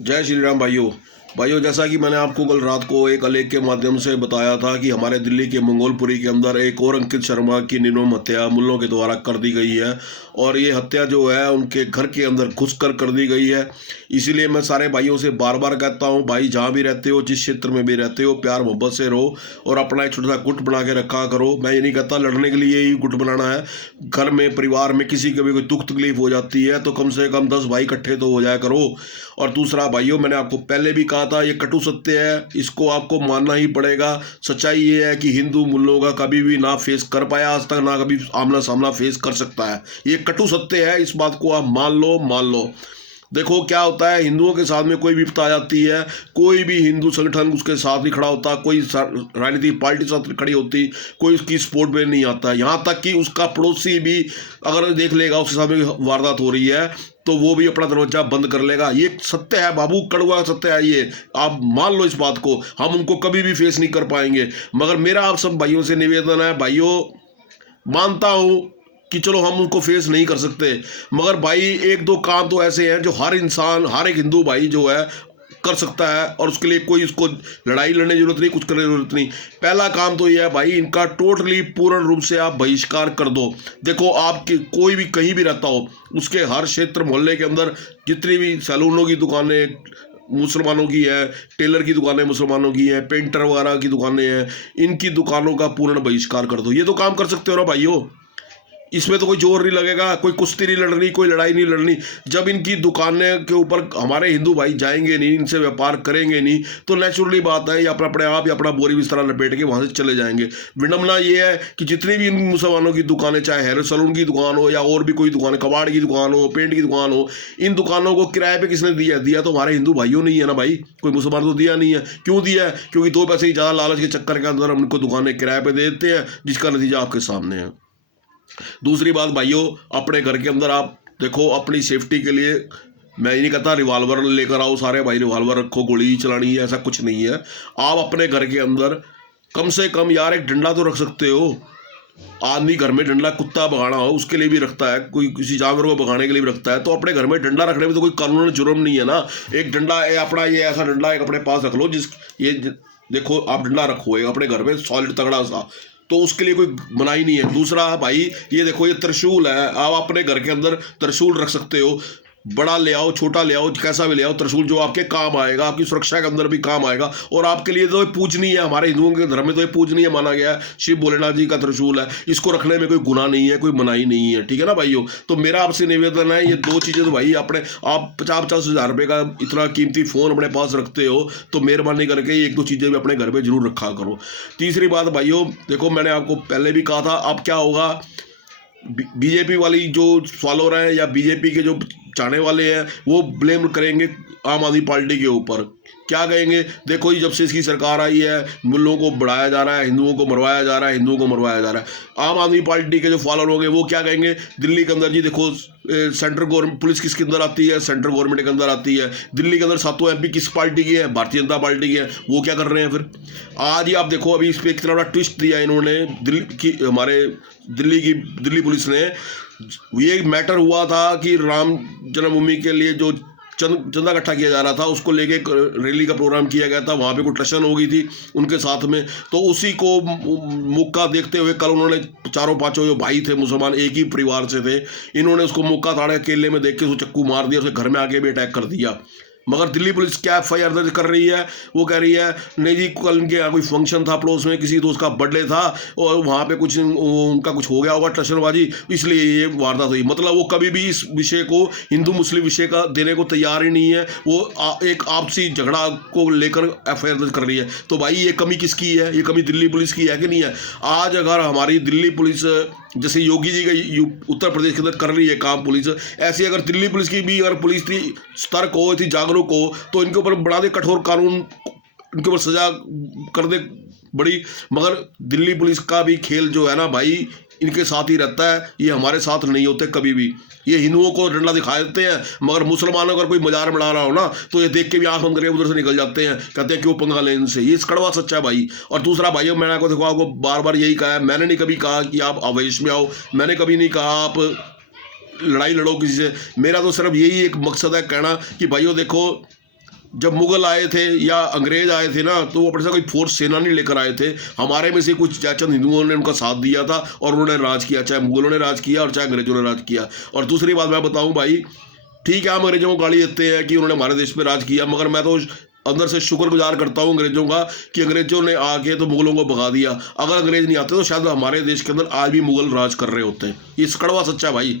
जय श्री राम भाइयों। जैसा कि मैंने आपको कल रात को एक आलेख के माध्यम से बताया था कि हमारे दिल्ली के मंगोलपुरी के अंदर एक और अंकित शर्मा की निर्मम हत्या मुल्लों के द्वारा कर दी गई है और ये हत्या जो है उनके घर के अंदर घुसकर कर दी गई है। इसीलिए मैं सारे भाइयों से बार बार कहता हूँ, भाई जहाँ भी रहते हो, जिस क्षेत्र में भी रहते हो, प्यार मोहब्बत से रहो और अपना एक छोटा सा गुट बना के रखा करो। मैं ये नहीं कहता लड़ने के लिए ही गुट बनाना है। घर में परिवार में किसी को भी कोई दुख तकलीफ हो जाती है तो कम से कम 10 भाई इकट्ठे तो हो जाया करो। और दूसरा भाइयों, मैंने आपको पहले भी कहा था, ये कटु सत्य है, इसको आपको मानना ही पड़ेगा। सच्चाई ये है कि हिंदू मुल्लों का कभी भी ना फेस कर पाया आज तक, ना कभी आमना सामना फेस कर सकता है। ये कटु सत्य है, इस बात को आप मान लो। देखो क्या होता है, हिंदुओं के साथ में कोई विपत्ता आ जाती है, कोई भी हिंदू संगठन उसके साथ नहीं खड़ा होता, कोई राजनीतिक पार्टी साथ खड़ी होती, कोई उसकी सपोर्ट में नहीं आता। यहाँ तक कि उसका पड़ोसी भी अगर देख लेगा उसके साथ में वारदात हो रही है तो वो भी अपना दरवाजा बंद कर लेगा। ये सत्य है बाबू, कड़वा सत्य है ये, आप मान लो इस बात को। हम उनको कभी भी फेस नहीं कर पाएंगे। मगर मेरा आप सब भाइयों से निवेदन है, भाइयों मानता हूँ कि चलो हम उनको फेस नहीं कर सकते, मगर भाई एक दो काम तो ऐसे हैं जो हर इंसान, हर एक हिंदू भाई जो है कर सकता है और उसके लिए कोई उसको लड़ाई लड़ने की जरूरत नहीं, कुछ करने की जरूरत नहीं। पहला काम तो यह है भाई, इनका टोटली पूर्ण रूप से आप बहिष्कार कर दो। देखो आपकी कोई भी कहीं भी रहता हो, उसके हर क्षेत्र मोहल्ले के अंदर जितनी भी सैलूनों की दुकानें मुसलमानों की है, टेलर की दुकानें मुसलमानों की है, पेंटर वगैरह की दुकानें हैं, इनकी दुकानों का पूर्ण बहिष्कार कर दो। ये तो काम कर सकते हो ना भाइयों, इसमें तो कोई जोर नहीं लगेगा, कोई कुश्ती नहीं लड़नी, कोई लड़ाई नहीं लड़नी। जब इनकी दुकानें के ऊपर हमारे हिंदू भाई जाएंगे नहीं, इनसे व्यापार करेंगे नहीं, तो नेचुरली बात है ये अपने आप ही अपना बोरी बिस्तरा लपेट के वहाँ से चले जाएंगे। विडम्बना ये है कि जितनी भी इन मुसलमानों की दुकानें, चाहे हेयर सलून की दुकान हो या और भी कोई दुकान, कबाड़ की दुकान हो, पेंट की दुकान हो, इन दुकानों को किराए पर किसने दिया? दिया तो हमारे हिंदू भाइयों ने ही है ना भाई, कोई मुसलमान तो दिया नहीं है। क्यों दिया है? क्योंकि 2 पैसे की ज़्यादा लालच के चक्कर के अंदर हम उनको दुकानें किराए पर दे देते हैं, जिसका नतीजा आपके सामने है। दूसरी बात भाइयों, अपने घर के अंदर आप देखो, अपनी सेफ्टी के लिए मैं ये नहीं कहता रिवॉल्वर लेकर आओ सारे भाई, रिवॉल्वर रखो, गोली चलानी है, ऐसा कुछ नहीं है। आप अपने घर के अंदर कम से कम यार एक डंडा तो रख सकते हो। आदमी घर में डंडा, कुत्ता भगाना हो उसके लिए भी रखता है, कोई किसी जानवर को भगाने के लिए भी रखता है, तो अपने घर में डंडा रखने में तो कोई कानूनी जुर्म नहीं है ना। एक डंडा है अपना, ये ऐसा डंडा एक अपने पास रख लो जिस ये देखो आप डंडा रखो एक अपने घर में सॉलिड तगड़ा सा, तो उसके लिए कोई मनाही नहीं है। दूसरा भाई, ये देखो ये त्रिशूल है, आप अपने घर के अंदर त्रिशूल रख सकते हो। बड़ा ले आओ, छोटा ले आओ, कैसा भी ले आओ, त्रिशूल जो आपके काम आएगा, आपकी सुरक्षा के अंदर भी काम आएगा। और आपके लिए तो ये पूजनीय है, हमारे हिंदुओं के धर्म में तो ये पूजनीय माना गया है। शिव भोलेनाथ जी का त्रिशूल है, इसको रखने में कोई गुनाह नहीं है, कोई मनाही नहीं है, ठीक है ना भाइयों। तो मेरा आपसे निवेदन है, ये 2 चीज़ें तो भाई अपने आप 50-50 हज़ार रुपये का इतना कीमती फ़ोन अपने पास रखते हो तो मेहरबानी करके ये 1-2 चीज़ें भी अपने घर पर जरूर रखा करो। तीसरी बात भाइयों, देखो मैंने आपको पहले भी कहा था, अब क्या होगा, बीजेपी वाली जो फॉलोअर हैं या बीजेपी के जो चाहने वाले हैं वो ब्लेम करेंगे आम आदमी पार्टी के ऊपर। क्या कहेंगे? देखो जी, जब से इसकी सरकार आई है मुल्लों को बढ़ाया जा रहा है, हिंदुओं को मरवाया जा रहा है, हिंदुओं को मरवाया जा रहा है। आम आदमी पार्टी के जो फॉलोअर होंगे वो क्या कहेंगे? दिल्ली के अंदर जी देखो सेंट्रल गवर्नमेंट पुलिस किसके अंदर आती है? सेंट्रल गवर्नमेंट के अंदर आती है। दिल्ली के अंदर 7 MP किस पार्टी की है? भारतीय जनता पार्टी की है। वो क्या कर रहे हैं फिर? आज ही आप देखो, अभी इस पर कितना बड़ा ट्विस्ट दिया इन्होंने, दिल्ली की हमारे दिल्ली पुलिस ने। ये मैटर हुआ था कि राम जन्मभूमि के लिए जो चंदा इकट्ठा किया जा रहा था, उसको लेके रैली का प्रोग्राम किया गया था, वहाँ पे कोई टशन हो गई थी उनके साथ में, तो उसी को मौका देखते हुए कल उन्होंने 4-5 जो भाई थे मुसलमान, एक ही परिवार से थे, इन्होंने उसको मौका ताड़े केले में देख के उसको चक्कू मार दिया, उसके घर में आके भी अटैक कर दिया। मगर दिल्ली पुलिस क्या FIR दर्ज कर रही है? वो कह रही है नहीं जी, कल इनके यहाँ कोई फंक्शन था पड़ोस में, किसी दोस्त का बर्थडे था और वहाँ पे कुछ उनका कुछ हो गया होगा टशनबाजी, इसलिए ये वारदात हुई। मतलब वो कभी भी इस विषय को हिंदू मुस्लिम विषय का देने को तैयार ही नहीं है, वो एक आपसी झगड़ा को लेकर FIR दर्ज कर रही है। तो भाई ये कमी किसकी है? ये कमी दिल्ली पुलिस की है कि नहीं है? आज अगर हमारी दिल्ली पुलिस, जैसे योगी जी का उत्तर प्रदेश के अंदर कर रही है काम पुलिस, ऐसी अगर दिल्ली पुलिस की भी अगर पुलिस थी सतर्क हो, थी जागरूक हो, तो इनके ऊपर बड़ा दे कठोर कानून, इनके ऊपर सजा कर दे बड़ी। मगर दिल्ली पुलिस का भी खेल जो है ना भाई, इनके साथ ही रहता है, ये हमारे साथ नहीं होते कभी भी। ये हिंदुओं को डंडा दिखा देते हैं, मगर मुसलमानों का कोई मजार बना रहा हो ना तो ये देख के भी आंख बंद करके उधर से निकल जाते हैं, कहते हैं क्यों पंगा लें इनसे। ये कड़वा सच्चा है भाई। और दूसरा भाइयों, मैंने आपको देखो, आपको बार बार यही कहा है, मैंने नहीं कभी कहा कि आप आवेश में आओ, मैंने कभी नहीं कहा आप लड़ाई लड़ो किसी से। मेरा तो सिर्फ यही एक मकसद है कहना कि भाइयों देखो, जब मुगल आए थे या अंग्रेज आए थे ना, तो वो अपने साथ कोई फोर्स सेना नहीं लेकर आए थे। हमारे में से कुछ चंद हिंदुओं ने उनका साथ दिया था और उन्होंने राज किया, चाहे मुगलों ने राज किया और चाहे अंग्रेजों ने राज किया। और दूसरी बात मैं बताऊं भाई, ठीक है हम अंग्रेजों को गाली देते हैं कि उन्होंने हमारे देश पे राज किया, मगर मैं तो अंदर से शुक्रगुजार करता हूँ अंग्रेजों का कि अंग्रेजों ने आके तो मुगलों को भगा दिया। अगर अंग्रेज नहीं आते तो शायद हमारे देश के अंदर आज भी मुगल राज कर रहे होते। ये कड़वा सच्चा भाई।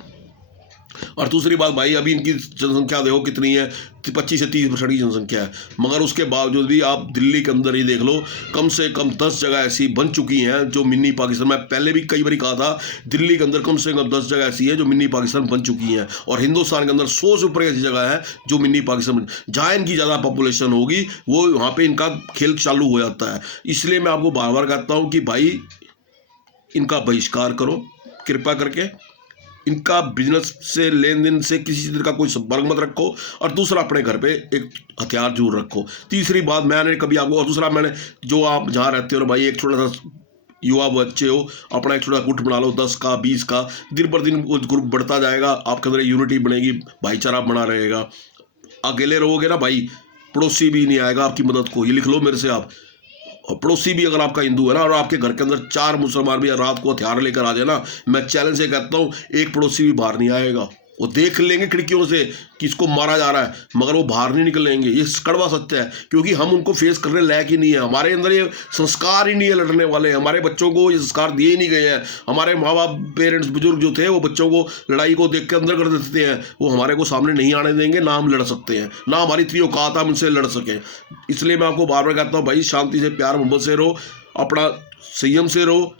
और दूसरी बात भाई, अभी इनकी जनसंख्या देखो कितनी है, 25 से 30% की जनसंख्या है, मगर उसके बावजूद भी आप दिल्ली के अंदर ही देख लो, कम से कम 10 जगह ऐसी बन चुकी हैं जो मिनी पाकिस्तान। मैं पहले भी कई बार कहा था, दिल्ली के अंदर कम से कम 10 जगह ऐसी है जो मिनी पाकिस्तान बन चुकी हैं, और हिंदुस्तान के अंदर 100 से ऊपर ऐसी जगह है जो मिनी पाकिस्तान। जहाँ इनकी ज़्यादा पॉपुलेशन होगी वो वहाँ पर इनका खेल चालू हो जाता है। इसलिए मैं आपको बार बार कहता हूँ कि भाई इनका बहिष्कार करो कृपा करके, इनका बिजनेस से लेन देन से किसी तरह का कोई संपर्क मत रखो। और दूसरा, अपने घर पे एक हथियार जरूर रखो। तीसरी बात मैंने कभी आपको, और दूसरा मैंने, जो आप जहाँ रहते हो ना भाई, एक छोटा सा युवा बच्चे हो, अपना एक छोटा गुट बना लो, 10 का 20 का, दिन पर दिन वो ग्रुप बढ़ता जाएगा, आपके अंदर यूनिटी बनेगी, भाईचारा बना रहेगा। अकेले रहोगे ना भाई, पड़ोसी भी नहीं आएगा आपकी मदद को। ये लिख लो मेरे से आप। और पड़ोसी भी अगर आपका हिंदू है ना, और आपके घर के अंदर 4 मुसलमान भी रात को हथियार लेकर आ जाए ना, मैं चैलेंज से कहता हूँ एक पड़ोसी भी बाहर नहीं आएगा। वो देख लेंगे खिड़कियों से कि इसको मारा जा रहा है, मगर वो बाहर नहीं निकलेंगे। ये कड़वा सत्य है, क्योंकि हम उनको फेस करने लायक ही नहीं है। हमारे अंदर ये संस्कार ही नहीं है लड़ने वाले। हमारे बच्चों को ये संस्कार दिए ही नहीं गए हैं। हमारे माँ बाप, पेरेंट्स, बुजुर्ग जो थे, वो बच्चों को लड़ाई को देख के अंदर कर देते हैं। वो हमारे को सामने नहीं आने देंगे, ना हम लड़ सकते हैं, ना हमारी इतनी औकात हम उनसे लड़ सकें। इसलिए मैं आपको बार बार कहता हूँ भाई, शांति से, प्यार मोहब्बत से रहो, अपना संयम से रहो।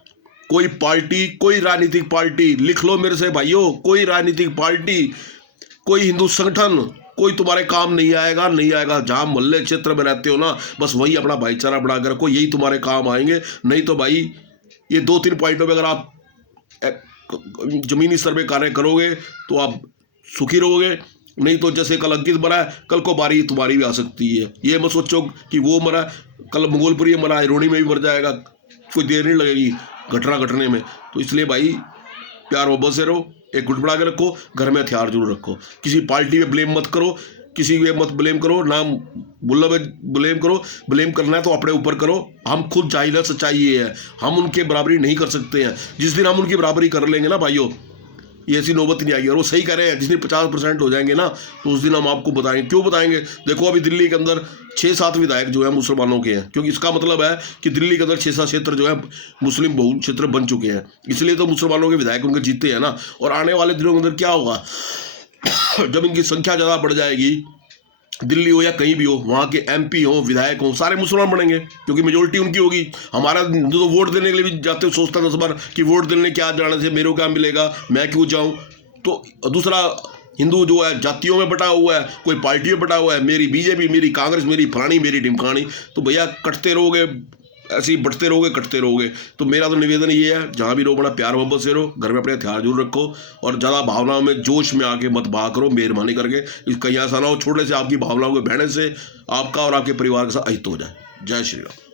कोई पार्टी, कोई राजनीतिक पार्टी, लिख लो मेरे से भाइयों, कोई राजनीतिक पार्टी, कोई हिंदू संगठन, कोई तुम्हारे काम नहीं आएगा, नहीं आएगा। जहाँ मोहल्ले क्षेत्र में रहते हो ना, बस वही अपना भाईचारा बढ़ाकर रखो, यही तुम्हारे काम आएंगे। नहीं तो भाई ये 2-3 पॉइंटों में अगर आप जमीनी स्तर पे कार्य करोगे तो आप सुखी रहोगे। नहीं तो जैसे कल अंकित मरा है, कल को बारी तुम्हारी भी आ सकती है। ये मत सोचो कि वो मरा, कल मंगोलपुरी मरा, रोनी में भी मर जाएगा, कोई देर नहीं लगेगी घटना घटने में। तो इसलिए भाई प्यार मोहब्बत से रहो, एक गुट बढ़ा के रखो, घर में हथियार जरूर रखो। किसी पार्टी पे ब्लेम मत करो, किसी पे मत ब्लेम करो, ना बुल्ला पे ब्लेम करो। ब्लेम करना है तो अपने ऊपर करो। हम खुद जाहिल है, सच्चाई ये है, हम उनके बराबरी नहीं कर सकते हैं। जिस दिन हम उनकी बराबरी कर लेंगे ना भाइयों, ये ऐसी नौबत नहीं आएगी। और वो सही कह रहे हैं, जिस दिन 50% हो जाएंगे ना, तो उस दिन हम आपको बताएंगे। क्यों बताएंगे? देखो अभी दिल्ली के अंदर 6-7 विधायक जो है मुसलमानों के हैं, क्योंकि इसका मतलब है कि दिल्ली के अंदर 6-7 क्षेत्र जो है मुस्लिम बहुल क्षेत्र बन चुके हैं। इसलिए तो मुसलमानों के विधायक उनके जीते हैं ना। और आने वाले दिनों के अंदर क्या होगा, जब इनकी संख्या ज़्यादा बढ़ जाएगी, दिल्ली हो या कहीं भी हो, वहाँ के MP हो, विधायक हो, सारे मुसलमान बनेंगे, क्योंकि मेजोरिटी उनकी होगी। हमारा हिंदू तो वोट देने के लिए भी जाते हो, सोचता 10 बार कि वोट देने क्या जाने से मेरे को क्या मिलेगा, मैं क्यों जाऊँ। तो दूसरा, हिंदू जो है जातियों में बटा हुआ है, कोई पार्टियों में बटा हुआ है, मेरी BJP, मेरी कांग्रेस, मेरी फलानी, मेरी ढिमकानी। तो भैया कटते रहोगे, ऐसे ही बढ़ते रहोगे, कटते रहोगे। तो मेरा तो निवेदन ये है, जहाँ भी रहो बड़ा प्यार मोहब्बत से रहो, घर में अपने हथियार जरूर रखो, और ज़्यादा भावनाओं में, जोश में आके मत बहा करो, मेहरबानी करके। इस कहीं ऐसा ना हो छोटे से आपकी भावनाओं के बहने से आपका और आपके परिवार के साथ अहित हो जाए। जय श्री राम।